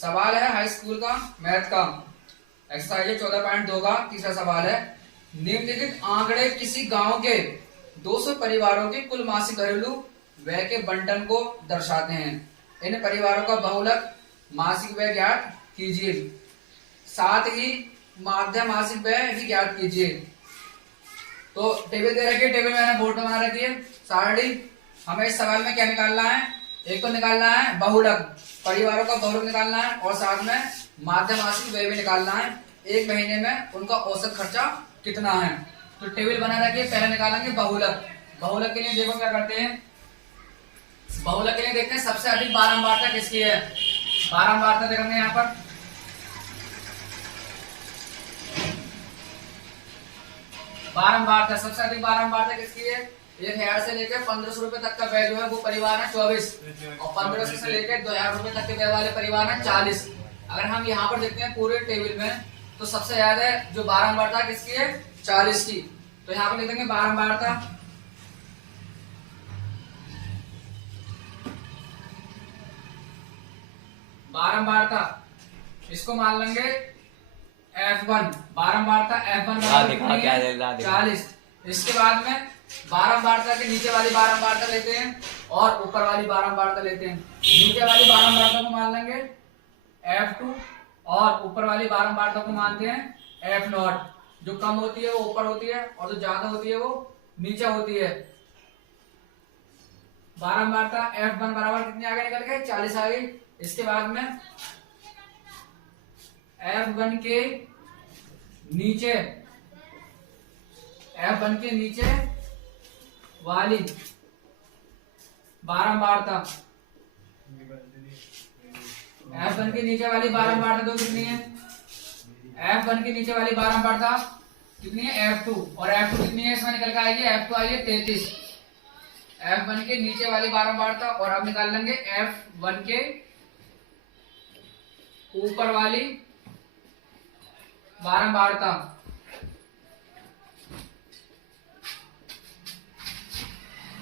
सवाल है high school का मैथ का एक्सरसाइज 14.2 का तीसरा सवाल है। निम्नलिखित आंकड़े किसी गांव के 200 परिवारों की कुल मासिक घरेलू व्यय के बंटन को दर्शाते हैं। इन परिवारों का बहुलक मासिक व्यय ज्ञात कीजिए, साथ ही माध्य मासिक व्यय भी ज्ञात कीजिए। तो टेबल दे रखी है, टेबल में मैंने बोर्ड में बना रखी है सारणी। हमें इस सवाल में क्या निकालना है, एक तो निकालना है बहुलक, परिवारों का बहुलक निकालना है और साथ में माध्य मासिक व्यय भी निकालना है। एक महीने में उनका औसत खर्चा कितना है। तो टेबल बना रखी है, पहले निकालेंगे बहुलक। बहुलक के लिए देखो क्या करते हैं, बहुलक के लिए देखते हैं सबसे अधिक बारंबारता किसकी है। बारंबारता देखेंगे यहाँ पर, बारंबारता सबसे अधिक बारंबारता किसकी है। 1000 से लेकर 1500 रुपए तक का व्यय जो है वो परिवार है 24, और 1500 से लेकर 2000 रुपए तक के व्यय वाले परिवार है 40। अगर हम यहाँ पर देखते हैं पूरे टेबल में तो सबसे ज्यादा जो बारंबारता किसकी है 40 की। तो यहाँ पर लिख देंगे बारंबारता, बारंबारता इसको मान लेंगे F1, बारंबारता F1 40। इसके बाद में बारंबारता के नीचे वाली बारंबारता लेते हैं और ऊपर वाली बारंबारता लेते हैं। नीचे वाली बारंबारता को मान लेंगे F2 और ऊपर वाली बारंबारता को मानते हैं F0। जो कम होती है वो ऊपर होती है और जो ज्यादा होती है वो नीचे होती है। बारंबारता F1 बराबर कितनी आगे निकल गए 40 आ गई। इसके बाद में F1 के नीचे, F1 के नीचे वाली बारंबारता, F1 के नीचे वाली बारंबारता तो कितनी है, F1 के नीचे वाली बारंबारता कितनी है F2, और F2 कितनी है इसमें निकल के आएगी, F2 आई है 33। F1 के नीचे वाली बारंबारता और अब निकाल लेंगे F1 के ऊपर वाली बारंबारता।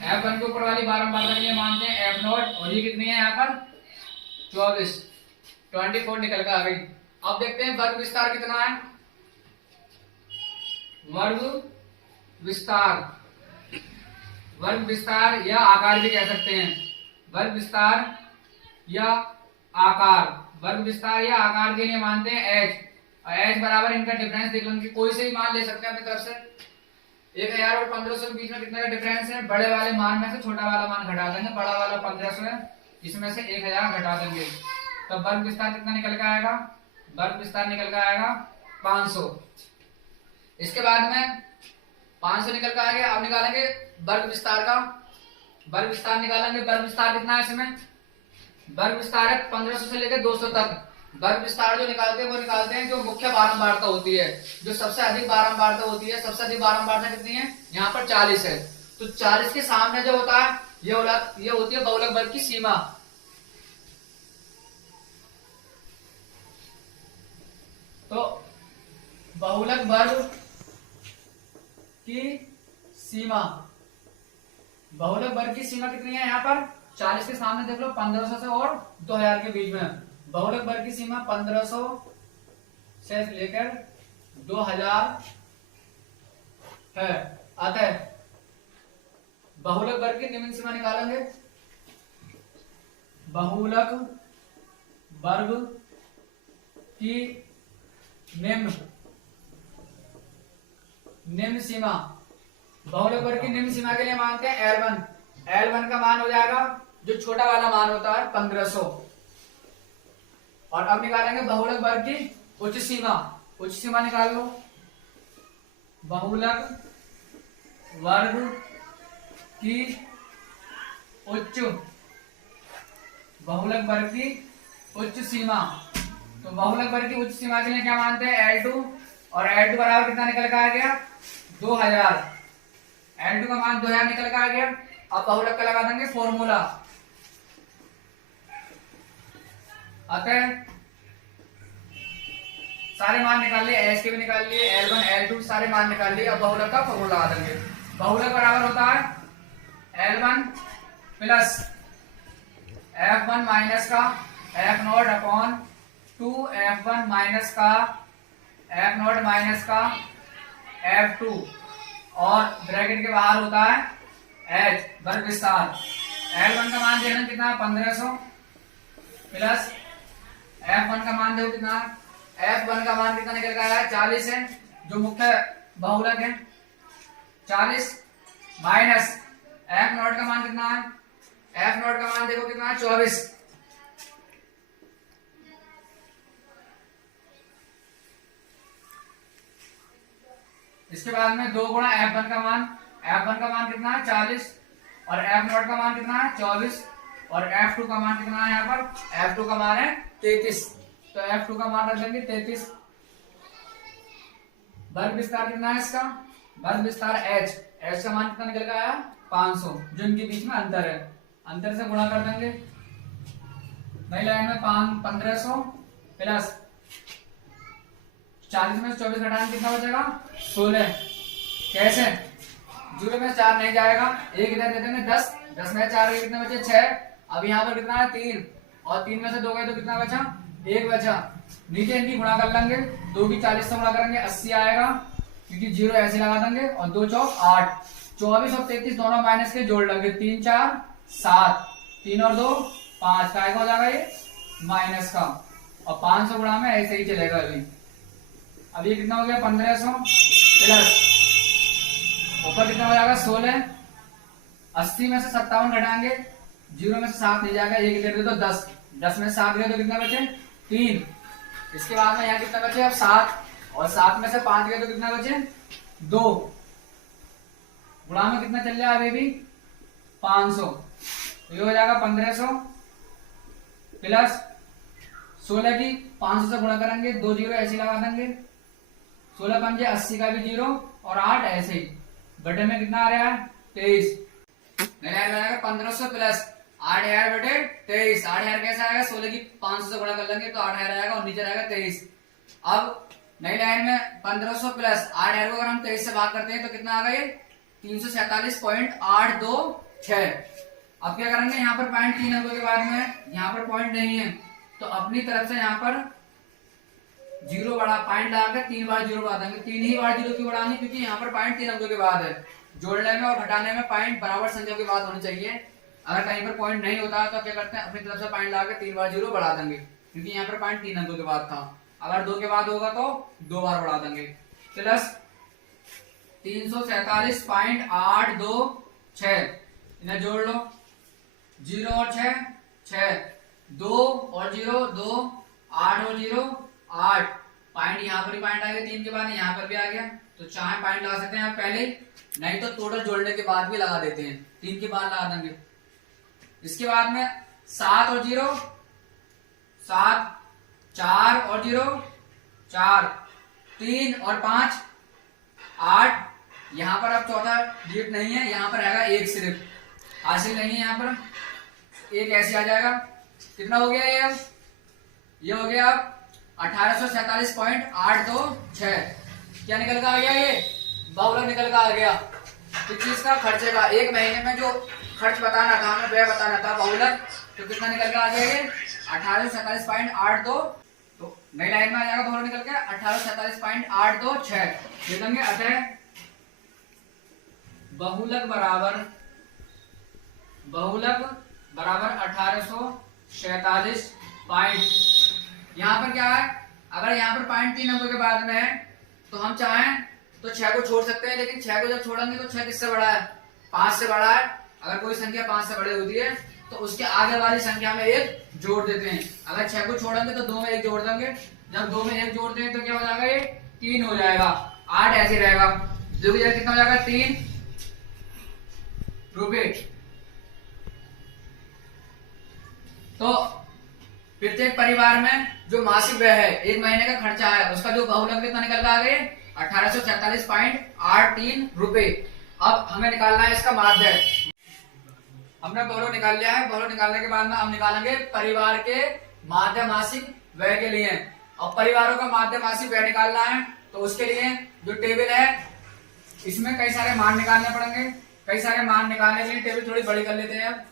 F1 के ऊपर वाली बारंबारता के लिए मानते हैं F0, और ये कितनी है यहाँ पर 24 निकल कर आ गई। अब देखते हैं वर्ग विस्तार कितना है। वर्ग विस्तार, वर्ग विस्तार या आकार भी कह सकते हैं। वर्ग विस्तार या आकार, वर्ग विस्तार या आकार के लिए मानते हैं H, और H बराबर इनका डिफरेंस देख लेंगे, कोई से भी मान ले सकते हैं अपनी तरफ से। 1000 और 1500 के बीच में कितने का डिफरेंस है, बड़े वाले मान में से छोटा वाला मान घटा देंगे। बड़ा वाला 1500 है, इसमें से 1000 घटा देंगे, तो वर्ग विस्तार कितना निकल के आएगा, वर्ग विस्तार निकल के आएगा 500। इसके बाद में 500 निकल के आ गया। अब निकालेंगे वर्ग विस्तार का, वर्ग विस्तार निकालेंगे। वर्ग विस्तार कितना है इसमें, वर्ग विस्तार है 1500 से लेकर 200 तक। वर्ग विस्तार जो निकालते हैं वो निकालते हैं जो मुख्य बारंबारता होती है, जो सबसे अधिक बारंबारता होती है। सबसे अधिक बारंबारता कितनी है, यहाँ पर 40 है। तो 40 के सामने जो होता है ये होती है बहुलक वर्ग की सीमा। तो बहुलक वर्ग की सीमा, बहुलक वर्ग की सीमा कितनी है यहाँ पर 40 के सामने देख लो 1500 से और 2000 के बीच में। बहुलक वर्ग की सीमा 1500 से लेकर 2000 है। अतः बहुलक वर्ग की निम्न सीमा निकालेंगे। बहुलक वर्ग की निम्न सीमा, बहुलक वर्ग की निम्न सीमा के लिए मानते हैं L1। L1 का मान हो जाएगा जो छोटा वाला मान होता है 1500। और अब निकालेंगे बहुलक वर्ग की उच्च सीमा। उच्च सीमा निकाल लो, बहुलक वर्ग की उच्च, बहुलक वर्ग की उच्च सीमा। तो बहुलक वर्ग की उच्च सीमा के लिए क्या मानते हैं L2, और L2 बराबर कितना निकल कर आ गया 2000। L2 का मान 2000 निकल कर आ गया। अब बहुलक का लगा देंगे फॉर्मूला। अतः सारे मान निकाल लिए, एच के भी निकाल लिए, L1 L2 सारे मान निकाल लिए। अब बहुलक का फॉर्मूला लगा देंगे। बहुलक बराबर होता है L1 प्लस F1 माइनस का F0 अपॉन 2f1 माइनस का f0 माइनस का f2 और ब्रैकेट के बाहर होता है h वर्ग विस्तार। L1 का मान देना कितना 1500 प्लस f1 का मान देखो कितना, f1 का मान कितना निकल गया है 40 है जो मुख्य बहुलक है 40 माइनस f0 का मान कितना है, f0 का मान देखो कितना है 24। इसके बाद में 2 गुणा f1 का मान कितना है 40 और f0 का मान कितना है 24 और f2 का मान कितना है, यहाँ पर f2 का मान है 33, तो f2 का मान रख देंगे 33। वर्ग विस्तार कितना है इसका, वर्ग विस्तार h का मान कितना निकल गया है 500, जो इनके बीच में अंतर है, अंतर से गुणा कर देंगे। नई लाइन में 1500 प्लस 40 में 24 घटाएंगे कितना बचेगा 16। कैसे, 0 में 4 नहीं जाएगा, एक इधर दे देंगे 10, 10 में 4 कितने बचे 6। अब यहाँ पर कितना है 3 और 3 में से 2 गए तो कितना बचा 1 बचा। नीचे इनकी गुणा कर लेंगे, 2 की 40 से गुणा करेंगे 80 आएगा क्योंकि 0 ऐसे लगा देंगे और 2 चौक 8, 24 और 33 दोनों माइनस के जोड़ लेंगे 3 4 7, 3 और 2 5 का हो जाएगा ये माइनस का, और 500 गुणा में ऐसे ही चलेगा। अभी कितना हो गया 1500 प्लस ऊपर कितना हो जाएगा 16, 80 में से 57 घटाएंगे, 0 में से 7 नहीं जाएगा, एक दे दो 10, 10 में से 7 गए तो कितना बचे 3। इसके बाद में यहाँ कितना बचे अब 7 और 7 में से 5 गए तो कितना बचे 2, गुणा में कितना चल जाएगा अभी भी 500, तो ये हो जाएगा 1500 प्लस 16 की 500 से गुणा करेंगे, 2 जीरो ऐसे लगा देंगे, 16 पंजे 80 का भी 0 और 8 ऐसे ही, बटे में कितना आ रहा है 23। 1500 प्लस 8000 बटे 23, 8000 कैसे आएगा 16 की 500 से गुणा कर लेंगे तो 8000 आएगा और नीचे आएगा 23। अब नई लाइन में 1500 प्लस 8000 को अगर हम 23 से भाग करते हैं तो कितना आ गया 347.826। अब क्या करेंगे, यहाँ पर पॉइंट 3 अंकों के बाद में, यहाँ पर पॉइंट नहीं है तो अपनी तरफ से यहाँ पर 0 बढ़ा पॉइंट लगाकर 3 बार 0 बढ़ा देंगे, 3 ही बार 0 क्यों बढ़ानी, क्योंकि यहाँ पर पॉइंट 3 अंकों के बाद है, जोड़ने में और घटाने में पॉइंट बराबर संख्या के बाद होनी चाहिए। अगर कहीं पर पॉइंट नहीं होता तो क्या करते हैं अपनी तरफ से पॉइंट लगाकर 3 बार 0 बढ़ा देंगे, क्योंकि यहाँ पर पॉइंट 3 अंकों के बाद था। अगर 2 के बाद होगा तो 2 बार बढ़ा देंगे, प्लस 347.826 इन्हें जोड़ लो, 0 और 6 6, 2 और 0 2, 8 और 0 8, पॉइंट यहाँ पर ही पॉइंट आ गया 3 के बाद, यहाँ पर भी आ गया, तो चाहे पॉइंट लगा सकते हैं आप पहले, नहीं तो टोटल जोड़ने के बाद भी लगा देते हैं, 3 के बाद लगा देंगे। इसके बाद में 7 और 0 7, 4 और 0 4, 3 और 5 8, यहाँ पर अब चौथा डिजिट नहीं है, यहाँ पर आएगा 1 सिर्फ हासिल नहीं है, यहाँ पर 1 ऐसे आ जाएगा। कितना हो गया ये, अब ये हो गया अब 1847.826, क्या निकल का आ गया ये बहुलक निकल का आ गया। किस चीज का, खर्चे का, एक महीने में जो खर्च बताना था हमें व्यय बताना था बहुलक, तो कितना निकल का आ गया ये 1847.826, तो नई लाइन में आ जाएगा बहुलक निकल के 1847.826 लिखेंगे। अतः बहुलक बराबर 1847 पॉइंट, यहाँ पर क्या है, अगर यहाँ पर पॉइंट 3 अंकों के बाद में है तो हम चाहें तो 6 को छोड़ सकते हैं, लेकिन 6 को जब छोड़ेंगे तो 6 किससे बड़ा है 5 से बड़ा है। अगर कोई संख्या 5 से बड़ी होती है तो उसके आगे वाली संख्या में 1 जोड़ देते हैं। अगर 6 को छोड़ेंगे तो 2 में 1 जोड़ देंगे, जब 2 में 1 जोड़ते हैं तो क्या हो जाएगा ये 3 हो जाएगा, 8 ऐसे रहेगा, जो कि कितना हो जाएगा 3 रुपए। तो प्रत्येक परिवार में जो मासिक व्यय है, एक महीने का खर्चा है, उसका जो बहुलक कितना निकल कर आ गए 1847.83 रुपए। अब हमें निकालना है इसका माध्य, हमने बहुलक निकाल लिया है। बहुलक निकालने के बाद में हम निकालेंगे परिवार के माध्य मासिक व्यय के लिए, और परिवारों का माध्य मासिक व्यय निकालना है तो उसके लिए जो टेबल है इसमें कई सारे मान निकालने पड़ेंगे। कई सारे मान निकालने के लिए टेबल थोड़ी बड़ी कर लेते हैं। अब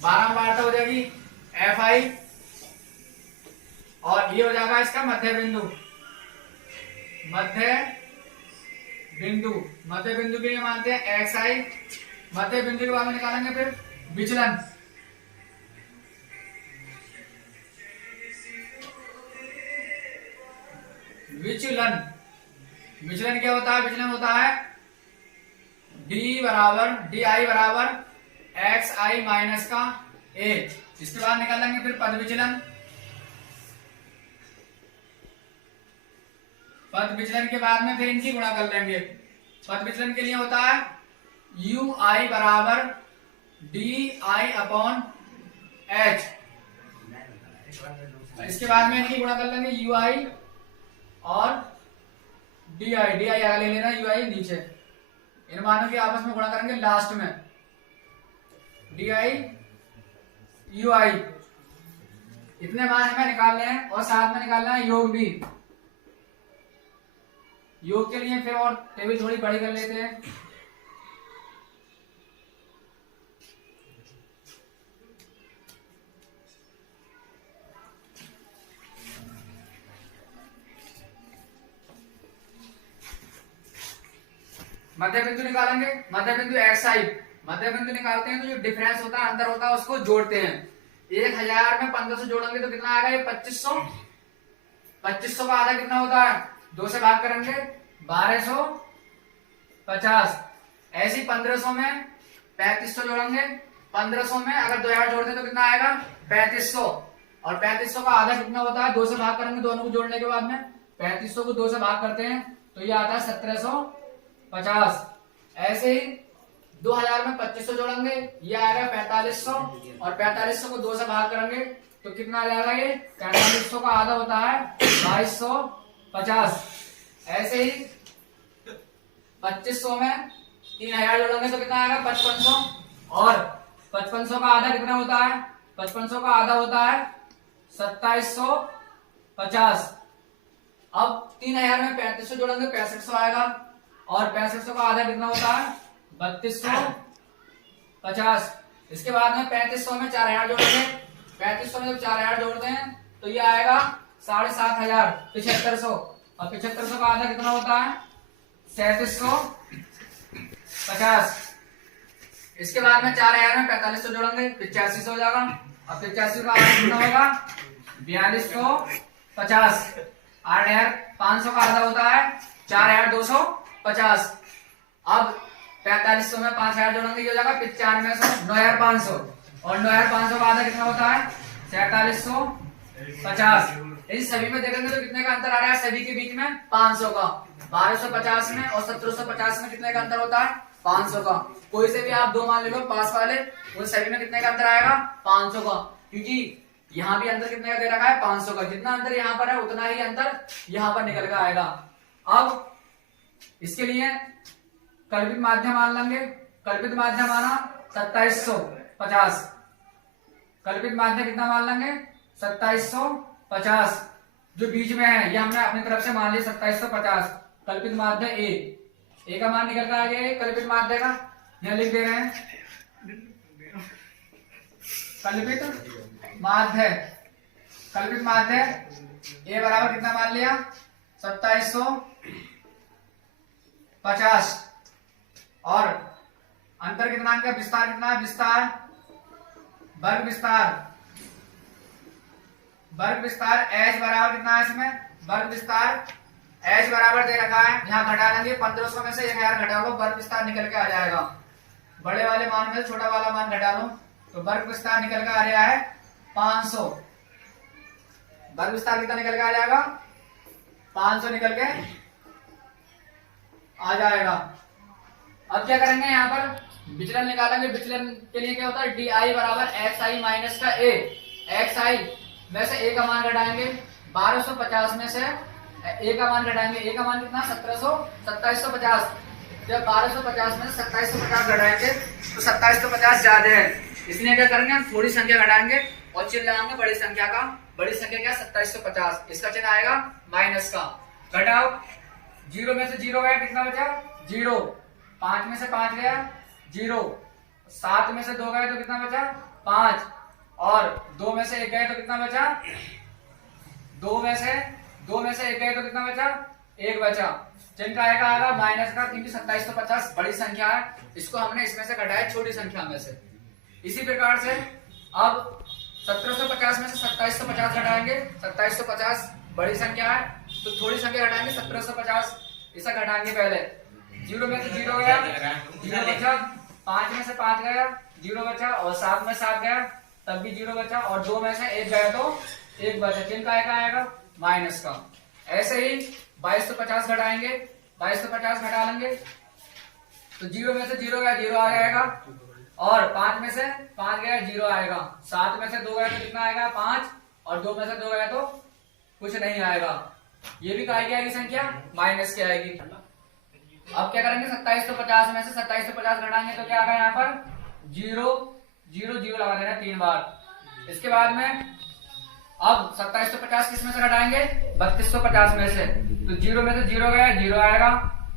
12 में बारह हो जाएगी एफ आई, और ये हो जाएगा इसका मध्य बिंदु। मध्य बिंदु, मध्य बिंदु के लिए मानते हैं एक्स आई। मध्य बिंदु के बाद में निकालेंगे फिर विचलन। विचलन, विचलन क्या होता है? विचलन होता है डी आई बराबर एक्स आई माइनस का ए। इसके बाद निकालेंगे फिर पद विचलन। पद विचलन के बाद में फिर इनकी गुणा कर लेंगे। पद विचलन के लिए होता है यू आई बराबर डी आई अपॉन एच। इसके बाद में इनकी गुणा कर लेंगे यू आई और डी आई आगे ले लेना, यू आई नीचे। इन मानों की आपस में गुणा करेंगे लास्ट में, डी आई यू आई। इतने मान हमें निकालने हैं और साथ में निकालना है योग भी। योग के लिए फिर और टेबल थोड़ी बड़ी कर लेते हैं। मध्य बिंदु निकालेंगे, मध्य बिंदु एक्स आई। मध्य बिंदु निकालते हैं तो जो डिफरेंस होता है, अंतर होता है, उसको जोड़ते हैं। 1000 में 1500 जोड़ेंगे तो कितना आएगा? ये 2500। 2500 का आधा कितना होता है? 2 से भाग करेंगे 1250। ऐसे ही 1500 में 3500 जोड़ेंगे। 1500 में अगर 2000 जोड़ते तो कितना आएगा? 3500। और 3500 का आधा कितना होता है? 2 से भाग करेंगे दोनों को जोड़ने के बाद में। 3500 को 2 से भाग करते हैं तो ये आता है 1750। ऐसे ही 2000 में 2500 जोड़ेंगे, ये आएगा 4500। और 4500 को 2 से भाग करेंगे तो कितना आ जाएगा? ये 4500 का आधा होता है 2250। ऐसे ही 2500 में 3000 जोड़ेंगे तो कितना आएगा? 5500। और 5500 का आधा कितना होता है? 5500 का आधा होता है 2750। अब 3000 में 3500 जोड़ेंगे 6500 आएगा। और 6500 का आधा कितना होता है? 3250। इसके बाद में 3500 में 4000 जोड़ेंगे। 3500 में जब 4000 जोड़ते हैं तो ये आएगा 7500, 7500। और 7500 का आधा कितना होता है? 3750। इसके बाद में 4000 में 4500 जोड़ेंगे 8500 हो जाएगा। और 85 का आधा कितना होगा? 4250। 8500 का आधा होता है 4250। अब 4500 में 5000 जोड़ेंगे, ये हो जाएगा 9500, 9500। और 9500 का आधा कितना होता है? 4750। इस सभी में देखेंगे तो कितने का अंतर आ रहा है? सभी के बीच में 500 का। 1250 में और 1750 में कितने का अंतर होता है? 500 का। कोई से भी आप दो मान ले लो पास वाले, उन सभी में कितने का अंतर आएगा? 500 का। क्योंकि यहाँ भी अंतर कितने का दे रखा है? 500 का। जितना अंतर यहाँ पर है उतना ही अंतर यहाँ पर निकल कर आएगा। अब इसके लिए कल्पित माध्यम मान लेंगे। कल्पित माध्यम माना 2750। कल्पित माध्यम कितना मान लेंगे? 2750। जो बीच में है ये हमने अपनी तरफ से मान लिया 2750। कल्पित माध्य ए का मान निकल कर आ गया। कल्पित माध्य का यहां लिख दे रहे हैं। कल्पित माध्य, कल्पित माध्य ए बराबर कितना मान लिया? 2750। और अंतर कितना का? विस्तार कितना है? विस्तार, वर्ग विस्तार, वर्ग विस्तार एच बराबर कितना है इसमें? वर्ग विस्तार एच बराबर दे रखा है। यहाँ घटा लेंगे 1500 में से 1000 घटा लो, वर्ग विस्तार निकल के आ जाएगा। बड़े वाले मान में छोटा वाला मान घटा लो तो वर्ग विस्तार निकल के आ रहा है 500। वर्ग विस्तार कितना निकल के आ जाएगा? 500 निकल के आ जाएगा। अब क्या करेंगे? यहाँ पर विचलन निकालेंगे। विचलन के लिए क्या होता है? डी आई बराबर एक्स आई माइनस का ए। एक्स आई में से ए का मान घटाएंगे। 1250 में से ए का मान घटाएंगे। ए का मान कितना? 2750। जब 1250 में 2750 घटाएंगे तो 2750 ज्यादा है, इसलिए क्या करेंगे? हम थोड़ी संख्या घटाएंगे और चिन्ह लगाएंगे बड़ी संख्या का। बड़ी संख्या क्या? 2750। इसका चिन्ह आएगा माइनस का। घटाओ, 0 में से 0 गया, कितना बचा? 0। 5 में से 5 गया 0। 7 में से 2 गए तो कितना बचा 5, और 2 में से 1 गए तो कितना बचा 2 में से 1 गए तो कितना बचा 1 बचा। चिन्ह का आएगा माइनस का, क्योंकि 2750 बड़ी संख्या है, इसको हमने इसमें से घटाया छोटी संख्या में से। इसी प्रकार से अब 1750 में से 2750 घटाएंगे, 2750 बड़ी संख्या है तो थोड़ी संख्या घटाएंगे 1750, इसे घटाएंगे पहले। 0 में से 0 गया, 0 बचा, 5 में से 5 गया, 0 बचा, और 7 में 7 गया तब भी 0 बचा, और 2 में से 1 गया तो 1 बचा। चिन्ह का आएगा माइनस का। ऐसे ही 2250 घटाएंगे, 2250 घटा लेंगे तो 0 में से 0 गया 0 आ जाएगा, और 5 में से 5 गया 0 आएगा, 7 में से 2 गया तो कितना आएगा 5, और 2 में से 2 गया तो कुछ नहीं आएगा। ये भी काय की आएगी संख्या माइनस की आएगी। अब क्या करेंगे 2750 में से 2750 घटाएंगे तो क्या आएगा यहाँ पर 0 0 0 लगा देना 3 बार। इसके बाद में अब 2750 किस में से घटाएंगे 3250 में से, तो 0 में से 0 गया 0 आएगा,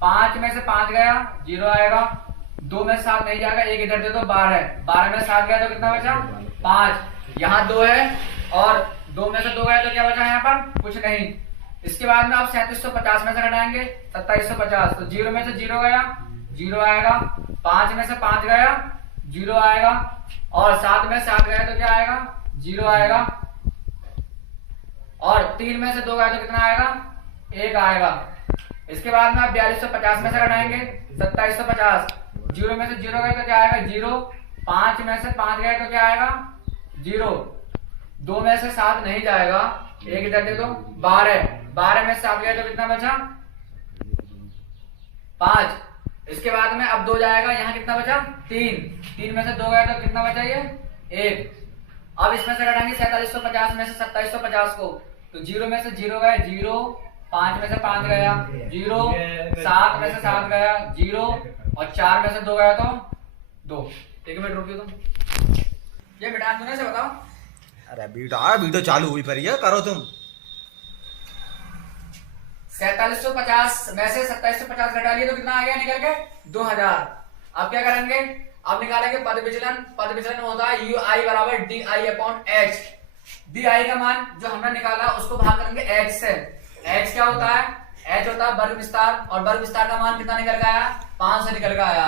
5 में से 5 गया 0 आएगा, 2 में 7 नहीं जाएगा, 1 इधर दे दो 12, 12 में 7 गया तो कितना बचा 5, यहाँ 2 है, और 2 में से 2 गया तो क्या बचा यहाँ पर कुछ नहीं। इसके बाद में आप 3750 में से घटाएंगे 2750, तो 0 में से 0 गया 0 आएगा, 5 में से 5 गया 0 आएगा, और 7 में 7 गया तो क्या आएगा 0 आएगा, और 3 में से 2 गया तो कितना आएगा 1 आएगा। इसके बाद में आप 4250 में से घटाएंगे 2750, 0 में से 0 गए तो क्या आएगा 0, 5 में से 5 गए तो क्या आएगा 0, 2 में से 7 नहीं जाएगा, 1 इधर दे दो 12, 12 में से 7 गए तो कितना बचा 5। इसके बाद में अब 2 जाएगा, यहाँ कितना बचा 3, 3 में से 2 गए तो कितना बचा ये 1। अब इसमें से घटाएंगे 4750 में से 2750 को, तो 0 में से 0 गया 0, 5 में से 5 गया 0, 7 में से 7 गया 0, और 4 में से 2 गया तो 2। 1 मिनट रुकिए तुम, ये मिटा दूं से बताओ। अरे बेटा वीडियो चालू हुई पर ये करो तुम। 4750 में से 2750 घटा लिए तो कितना आ गया निकल के 2000। अब क्या करेंगे, अब निकालेंगे पद विचलन। पद विचलन होता है UI बराबर DI अपॉन H। DI का मान जो हमने निकाला उसको भाग करेंगे H से। H क्या होता है, H होता है वर्ग विस्तार, और वर्ग विस्तार का मान कितना निकल गया 500 निकल के आया,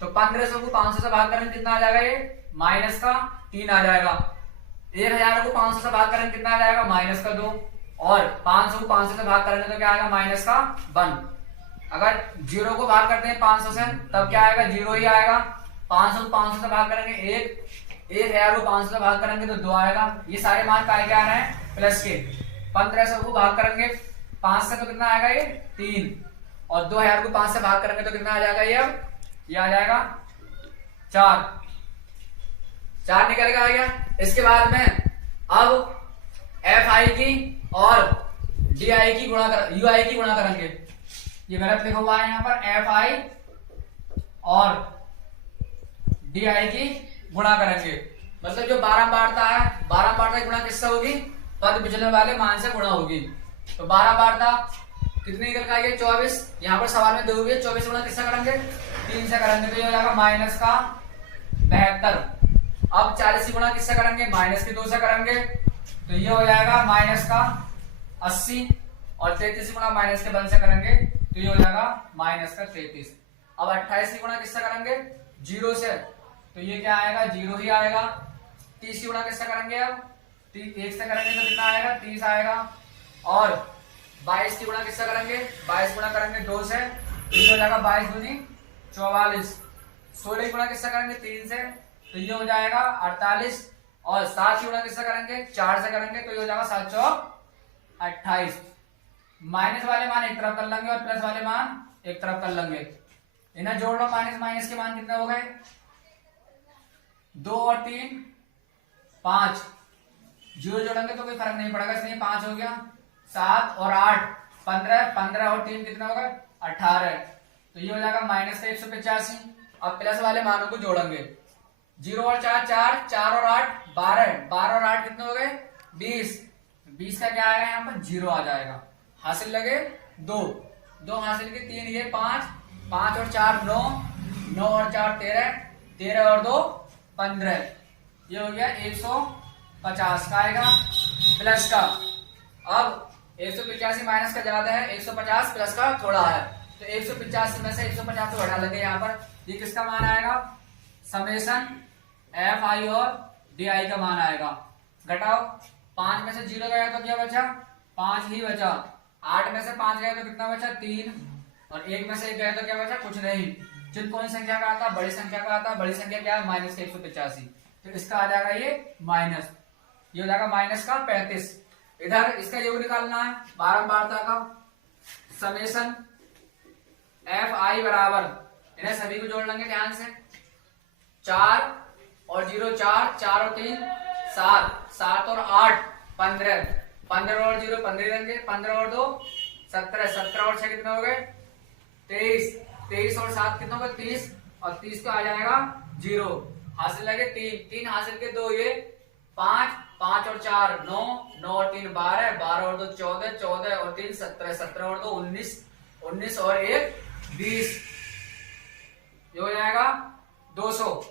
तो 1500 को 500 से भाग करेंगे कितना आ जाएगा ये माइनस का 3 आ जाएगा। 1000 को 500 से भाग करेंगे कितना आ जाएगा माइनस का 2, और 500 को 500 से भाग करेंगे तो क्या आएगा माइनस का 1। अगर 0 को भाग करते हैं 500 से तब क्या आएगा 0 ही आएगा। 500 को 500 से भाग करेंगे 1, 1000 को 500 से भाग करेंगे तो 2 आएगा। ये सारे मान काय के आ रहे हैं प्लस के। 1500 को भाग करेंगे 5 से तो कितना आएगा ये 3, और 2000 को 5 से भाग करेंगे तो कितना आ जाएगा ये, अब ये आ जाएगा 4 निकल के आ गया। इसके बाद में अब FI की और DI की गुणा कर UI की गुणा करेंगे। ये गलत लिखा हुआ है यहाँ पर, FI और DI की गुणा करेंगे, मतलब जो बारंबारता है बारंबारता की गुणा किससे होगी पद विचलन वाले मान से गुणा होगी। तो बारंबारता कितनी निकल के आएगी 24, यहाँ पर सवाल में 2 हुई है, 24 गुणा किससे करेंगे 3 से करेंगे तो ये हो जाएगा माइनस का 72। अब 40 की गुणा किससे करेंगे माइनस के 2 से करेंगे तो ये हो जाएगा माइनस का 80, और 33 की गुणा माइनस के 1 से करेंगे तो ये हो जाएगा माइनस का 33। अब 28 की गुणा किससे करेंगे 0 से, तो ये क्या आएगा 0 ही आएगा। 30 की गुणा किससे करेंगे, अब 1 से करेंगे तो कितना आएगा 30 आएगा। और 22 की गुणा किससे करेंगे 22 गुणा करेंगे 2 से तो ये हो जाएगा 22 दूनी 44। 16 की गुणा किससे करेंगे 3 से तो ये हो जाएगा 48, और 7 की गुणा किससे करेंगे 4 से करेंगे तो ये हो जाएगा 7 चौक 28। माइनस वाले मान एक तरफ कर लेंगे और प्लस वाले मान एक तरफ कर लेंगे, इन्हें जोड़ लो। माइनस माइनस के मान कितने हो गए 2 और 3 5, 0 जोड़ेंगे तो कोई फर्क नहीं पड़ेगा इसलिए 5 हो गया। 7 और 8 15, 15 और 3 कितने हो गए 18, तो ये हो जाएगा माइनस का 185। अब प्लस वाले मानों को जोड़ेंगे, 0 और 4 4, 4 और 8 12, 12 और 8 कितने हो गए 20, 20 का क्या आएगा यहाँ पर 0 आ जाएगा। हासिल लगे 2, 2 हासिल के 3 ये 5, 5 और 4 9, 9 और 4 13, 13 और 2 15, ये हो गया 150 का आएगा प्लस का। अब 185 माइनस का ज्यादा है, 150 प्लस का थोड़ा है, तो 185 में से 150 को घटा लेंगे यहाँ पर। ये किसका मान आएगा? समेशन एफ आई और डी आई का मान आएगा। घटाओ, 5 में से 0 गया तो क्या बचा? 5 ही बचा। 8 में से 5 गया तो कितना बचा? 3, और 1 में से 1 गया तो क्या बचा? कुछ नहीं। चिन्ह कौन संख्या का आता? बड़ी संख्या का आता। बड़ी संख्या क्या है? माइनस 185, तो इसका आ जाएगा ये माइनस, ये हो जाएगा माइनस का 35। इधर इसका योग निकालना है बारंबारता का। समेशन एफ आई बराबर, इन्हें सभी को जोड़ लेंगे ध्यान से। 4 और 0 4, 4 और 3 7, 7 और 8 15, 15 और 0 15 लेंगे, 15 और 2 17, 17 और 6 कितने हो गए? 23, 23 और 7 कितने हो गए? 30, और 30 का आ जाएगा 0। हासिल लगे 3, 3 हासिल के 2, ये 5, 5 और 4 9, 9 और 3 12, 12 और 2 14, 14 और 3 17, 17 और 2 19, 19 और 1 20, ये हो जाएगा 200।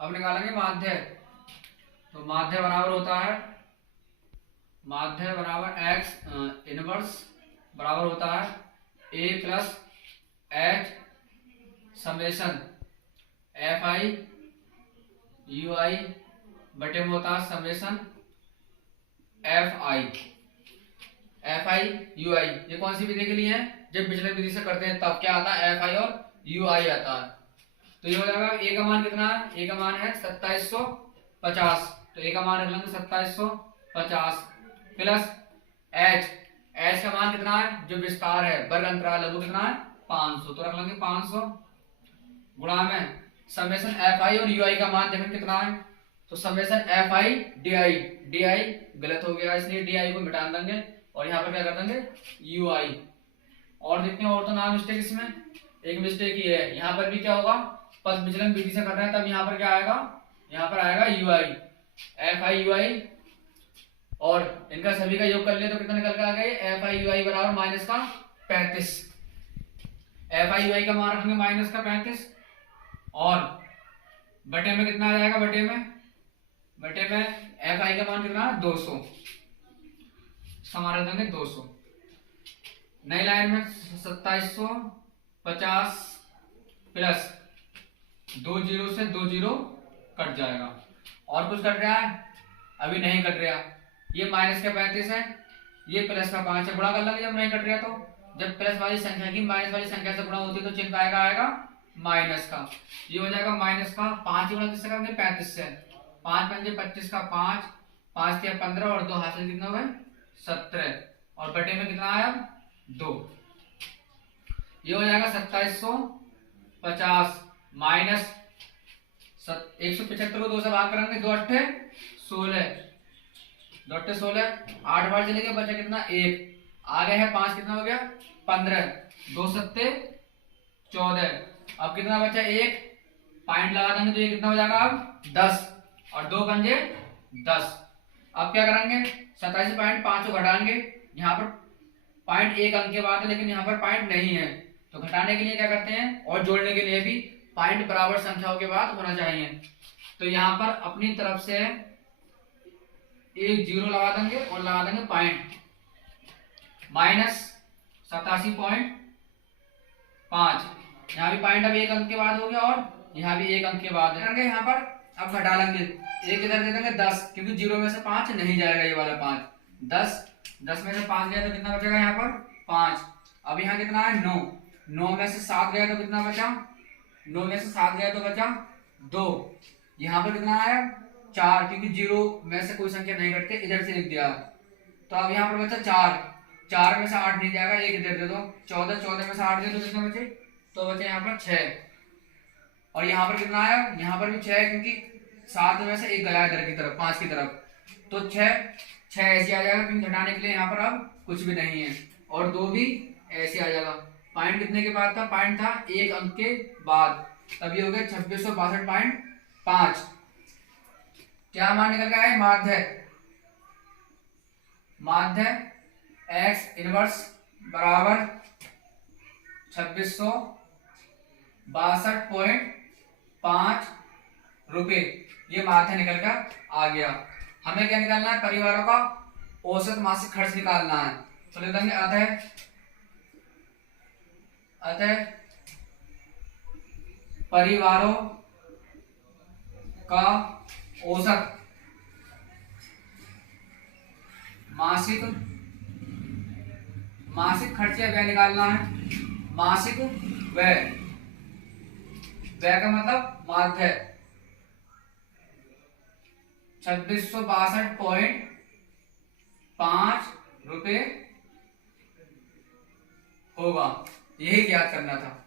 अब निकालेंगे माध्य। तो माध्य बराबर होता है, माध्य बराबर x इनवर्स बराबर होता है a plus H summation F I U I बटे में होता है summation F I U I. ये कौन सी विधि के लिए है? जब विचलन विधि से करते हैं तब क्या आता है? एफ आई और यू आई आता है। तो ये हो जाएगा, ए का मान कितना है? ए का मान है 2750, तो ए का मान रख लेंगे 2750 प्लस एच, एच का मान कितना है? जो विस्तार है वर्ग अंतराल है वो कितना है? 500, तो रख लेंगे 500 गुणा में समेशन एफ आई और यू आई का मान देखें कितना है? तो summation F I D I, D I गलत हो गया इसलिए डी आई को मिटा देंगे, और यहाँ पर क्या कर देंगे? You I. और देखते हैं, और तो ना मिस्टेक इसमें एक मिस्टेक ये है, यहाँ पर भी क्या होगा? पद विचलन विधि से कर रहे हैं तब यहाँ पर क्या आएगा? यहाँ पर आएगा U I, F I U I, और इनका सभी का योग कर लिया तो कितना निकल के आ गया? एफ आई यू आई बराबर माइनस का 35। एफ आई यू आई का मान रखेंगे माइनस का 35, और बटे में कितना आ जाएगा? बटे में एफ आई का मान कितना है? 200, समान रख देंगे 200। नई लाइन में 2750 प्लस 2 0 से 2 0 कट जाएगा। और कुछ कट रहा है? अभी नहीं कट रहा। ये माइनस का 35 है, ये प्लस का 5 है, गुणा कर लेंगे जब नहीं कट रहा। तो जब प्लस वाली संख्या की माइनस वाली संख्या से गुणा होती है तो चिन्ह आएगा माइनस का। ये हो जाएगा माइनस का 5 गुणा किससे करेंगे? 35 से। 5 पंजे 25 का 5, 5 के 15 और 2 हासिल कितना हो गए? 17, और बटे में कितना आया? 2। ये हो जाएगा 2750 माइनस 175 को 2 से भाग करेंगे, 2 8 16, 2 8 16, 8 बार चलेंगे, बचा कितना? 1, आगे है 5 कितना हो गया? 15, 2 7 14, अब कितना बचा? 1, पॉइंट लगा देंगे तो ये कितना हो जाएगा? अब 10, और 2 पंजे 10। अब क्या करेंगे? 27.5 को घटाएंगे, यहाँ पर पॉइंट 1 अंक के बाद है लेकिन यहाँ पर पॉइंट नहीं है, तो घटाने के लिए क्या करते हैं? और जोड़ने के लिए भी पॉइंट बराबर संख्याओं के बाद होना चाहिए। तो यहाँ पर अपनी तरफ से एक 0 लगा देंगे और लगा देंगे पॉइंट, माइनस 87.5। यहाँ भी पॉइंट अब 1 अंक के बाद हो गया, और यहाँ भी 1 अंक के बाद है। यहाँ पर अब घटा लेंगे, 1 इधर दे देंगे 10, क्योंकि 0 में से 5 नहीं जाएगा, ये वाला 5 10 में से 5 गया तो कितना बचेगा? यहाँ पर 5। अब यहाँ कितना है? 9, 9 में से 7 गया तो कितना बचा? 9 में से 7 गया तो बचा 2। यहाँ पर कितना आया? 4, क्योंकि 0 में से कोई संख्या नहीं घटती, इधर से लिख दिया। तो अब यहाँ पर बचा 4, 4 में से 8 नहीं जाएगा, 1 इधर दे दो, 14, 14 में से 8 दे दो, कितने बचे? तो बचे यहाँ पर 6। और यहाँ पर कितना आया? यहाँ पर भी 6 है, क्योंकि 7 में से 1 गया इधर की तरफ, 5 की तरफ, तो 6 ऐसे आ जाएगा, क्योंकि घटाने के लिए यहाँ पर अब कुछ भी नहीं है, और 2 भी ऐसे आ जाएगा। पॉइंट कितने के बाद था? पॉइंट था 1 अंक के बाद, तब ये हो गया 2662.5। क्या मान निकल के आया? माध्य एक्स इनवर्स बराबर 2662.5 5 रुपए। ये माथे निकल कर आ गया। हमें क्या निकालना है? परिवारों का औसत मासिक खर्च निकालना है। तो लिख देंगे अतः परिवारों का औसत मासिक खर्च या व्यय निकालना है। मासिक व्यय, व्यय का मतलब माध्य 2662.5 रुपए होगा। यही ज्ञात करना था।